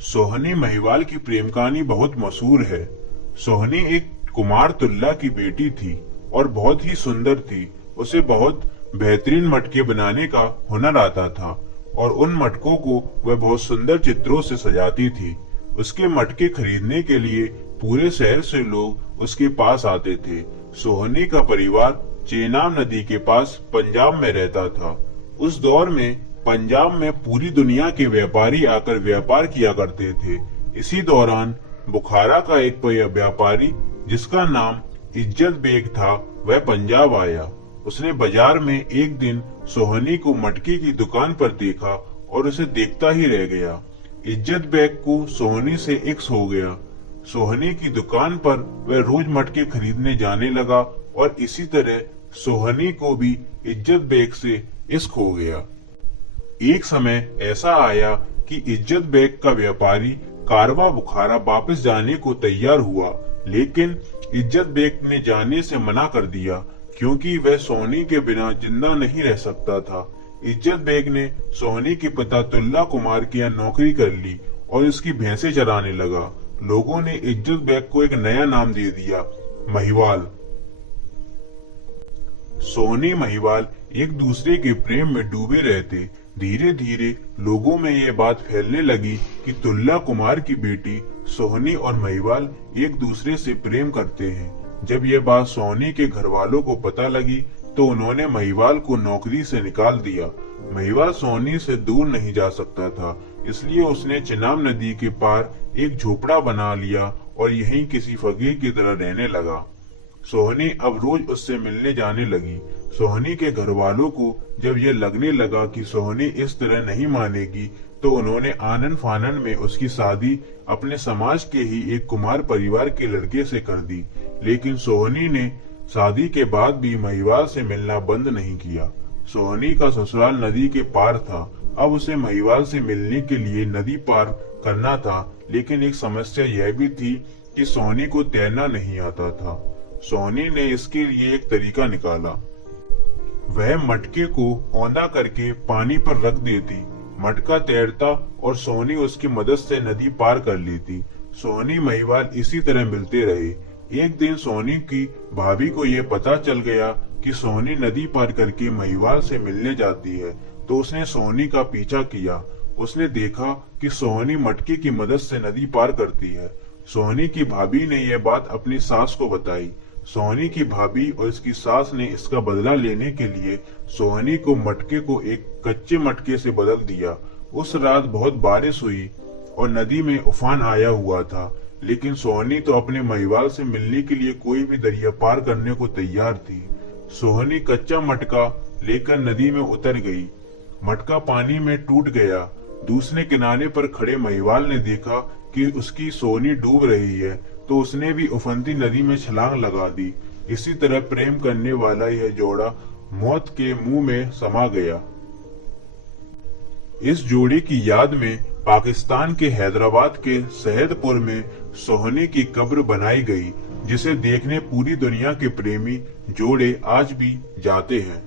सोहनी महिवाल की प्रेम कहानी बहुत मशहूर है। सोहनी एक कुमार तुल्ला की बेटी थी और बहुत ही सुंदर थी। उसे बहुत बेहतरीन मटके बनाने का हुनर आता था और उन मटकों को वह बहुत सुंदर चित्रों से सजाती थी। उसके मटके खरीदने के लिए पूरे शहर से लोग उसके पास आते थे। सोहनी का परिवार चेनाब नदी के पास पंजाब में रहता था। उस दौर में पंजाब में पूरी दुनिया के व्यापारी आकर व्यापार किया करते थे। इसी दौरान बुखारा का एक व्यापारी जिसका नाम इज्जत बेग था, वह पंजाब आया। उसने बाजार में एक दिन सोहनी को मटके की दुकान पर देखा और उसे देखता ही रह गया। इज्जत बेग को सोहनी से इश्क हो गया। सोहनी की दुकान पर वह रोज मटके खरीदने जाने लगा और इसी तरह सोहनी को भी इज्जत बेग से इश्क हो गया। एक समय ऐसा आया कि इज्जत बेग का व्यापारी कारवा बुखारा वापस जाने को तैयार हुआ, लेकिन इज्जत बेग ने जाने से मना कर दिया क्योंकि वह सोहनी के बिना जिंदा नहीं रह सकता था। इज्जत बेग ने सोहनी के पिता तुल्ला कुमार के यहाँ नौकरी कर ली और इसकी भैंसे चराने लगा। लोगों ने इज्जत बेग को एक नया नाम दे दिया, महिवाल। सोहनी महिवाल एक दूसरे के प्रेम में डूबे रहते। धीरे धीरे लोगों में यह बात फैलने लगी कि तुल्ला कुमार की बेटी सोहनी और महिवाल एक दूसरे से प्रेम करते हैं। जब यह बात सोहनी के घर वालों को पता लगी तो उन्होंने महिवाल को नौकरी से निकाल दिया। महिवाल सोहनी से दूर नहीं जा सकता था, इसलिए उसने चेनाब नदी के पार एक झोपड़ा बना लिया और यहीं किसी फकीर की तरह रहने लगा। सोहनी अब रोज उससे मिलने जाने लगी। सोहनी के घर वालों को जब यह लगने लगा कि सोहनी इस तरह नहीं मानेगी, तो उन्होंने आनन फानन में उसकी शादी अपने समाज के ही एक कुमार परिवार के लड़के से कर दी। लेकिन सोहनी ने शादी के बाद भी महिवाल से मिलना बंद नहीं किया। सोहनी का ससुराल नदी के पार था। अब उसे महिवाल से मिलने के लिए नदी पार करना था, लेकिन एक समस्या यह भी थी कि सोहनी को तैरना नहीं आता था। सोहनी ने इसके लिए एक तरीका निकाला। वह मटके को औंधा करके पानी पर रख देती, मटका तैरता और सोहनी उसकी मदद से नदी पार कर लेती। सोहनी महिवाल इसी तरह मिलते रहे। एक दिन सोहनी की भाभी को यह पता चल गया कि सोहनी नदी पार करके महिवाल से मिलने जाती है, तो उसने सोहनी का पीछा किया। उसने देखा कि सोहनी मटके की मदद से नदी पार करती है। सोहनी की भाभी ने यह बात अपनी सास को बताई। सोहनी की भाभी और इसकी सास ने इसका बदला लेने के लिए सोहनी को मटके को एक कच्चे मटके से बदल दिया। उस रात बहुत बारिश हुई और नदी में उफान आया हुआ था, लेकिन सोहनी तो अपने महिवाल से मिलने के लिए कोई भी दरिया पार करने को तैयार थी। सोहनी कच्चा मटका लेकर नदी में उतर गई। मटका पानी में टूट गया। दूसरे किनारे पर खड़े महिवाल ने देखा कि उसकी सोहनी डूब रही है, तो उसने भी उफनती नदी में छलांग लगा दी। इसी तरह प्रेम करने वाला यह जोड़ा मौत के मुंह में समा गया। इस जोड़ी की याद में पाकिस्तान के हैदराबाद के सैयदपुर में सोहनी की कब्र बनाई गई, जिसे देखने पूरी दुनिया के प्रेमी जोड़े आज भी जाते हैं।